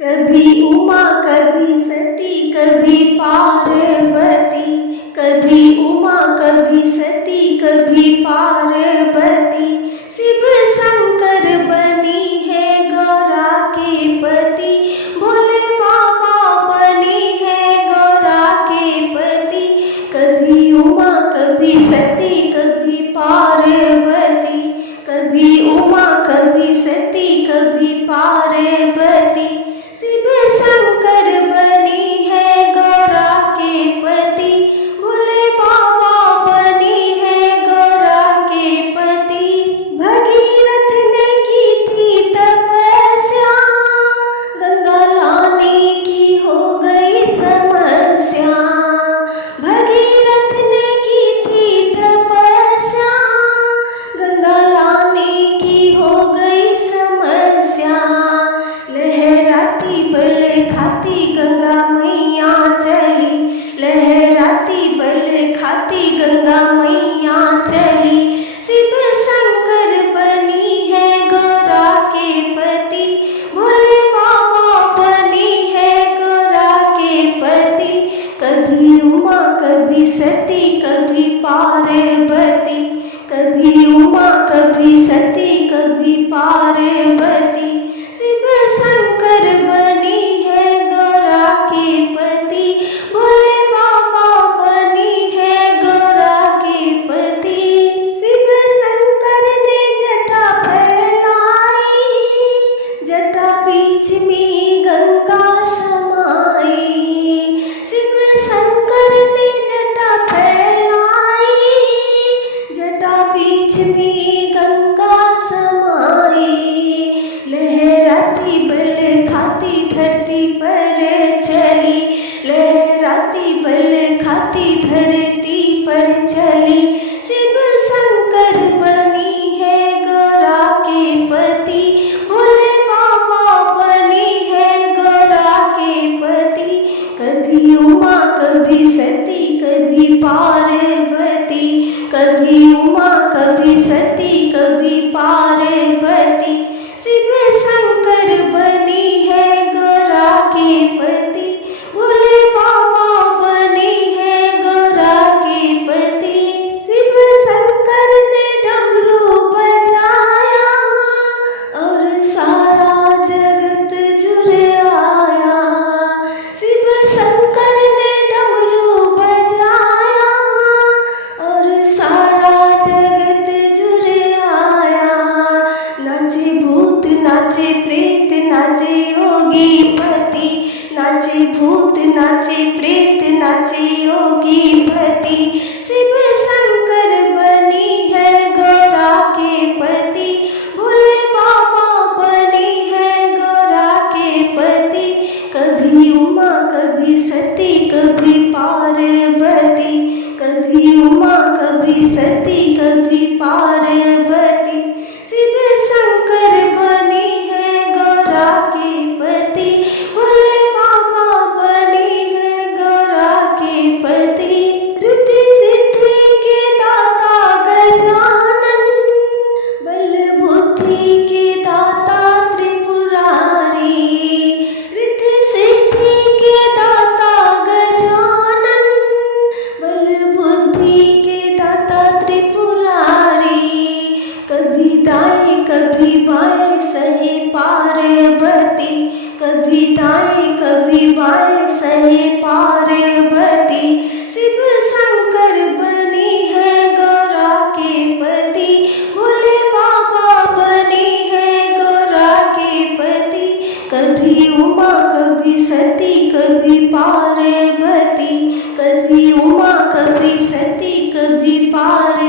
कभी उमा कभी सती कभी पार्वती, कभी उमा कभी सती कभी पार्वती, शिव शंकर बनी है गौरा के पति, भोले बाबा बनी है गौरा के पति। कभी उमा कभी सती कभी पार्वती, कभी उमा कभी सती कभी पार्वती, शिव शंकर बनी है गौरा के पति, भोले बाबा बनी है गौरा के पति। भगीरथ ने की थी तपस्या, गंगा लाने की हो गई समस्या। भगीरथ ने की थी तपस्या, गंगा लाने की हो गई समस्या। लहराती बल खाती गंगा मैया चली, लहराती बल खाती गंगा मैया चली, शिव शंकर बनी है गौरा के पति, भोले बाबा बनी है गौरा के पति। कभी उमा कभी सती कभी पार्वती, कभी उमा कभी सती कभी पार्वती, शिव शंकर बनी है गौरा के पति, भोले बाबा बनी है गौरा के पति। शिव शंकर ने जटा फैलाई, जटा बीच में गंगा समाई। शिव शंकर ने जटा फैलाई, जटा बीच में गंगा समाई। लहराती बल खाती धरती पर चली, लहराती बल खाती धरती पर चली, शिव शंकर बनी है गौरा के पति, भोले बाबा बनी है गौरा के पति। कभी उमा कभी सती कभी पार्वती, कभी उमा कभी सती कभी पार्वती, शिव शंकर बनी है गौरा के पति, भोले बाबा बनी है गौरा के पति। शिव शंकर ने डमरू बजाया और सारा जगत जुड़ आया। शिव शंकर ने डमरू बजाया और सारा जगत जुड़ आया। नाचे भूत नाचे प्रेत नाचे योगी पति, नाचे भूत नाचे प्रेत नाचे योगी पति, शिव शंकर बनी है गौरा के पति, भोले बाबा बनी है गौरा के पति। कभी उमा कभी सती कभी पार्वती, कभी उमा कभी सती कभी पार्वती, शिव शंकर बनी है गौरा के पति, भोले बाबा बनी है गौरा के पति। रिद्धि सिद्धि के दाता गजानन, बल बुद्धि के दाता त्रिपुरारी। रिद्धि सिद्धि के दाता गजानन, बल बुद्धि के दाता त्रिपुरारी। कभी दाएं कभी बाएं सहे पार्वती, कभी दाएं कभी बाएं सहे पार्वती, शिव शंकर बनी है गौरा के पति, भोले बाबा बनी है गौरा के पति। कभी उमा कभी सती कभी पार्वती, कभी उमा कभी सती कभी पार्वती,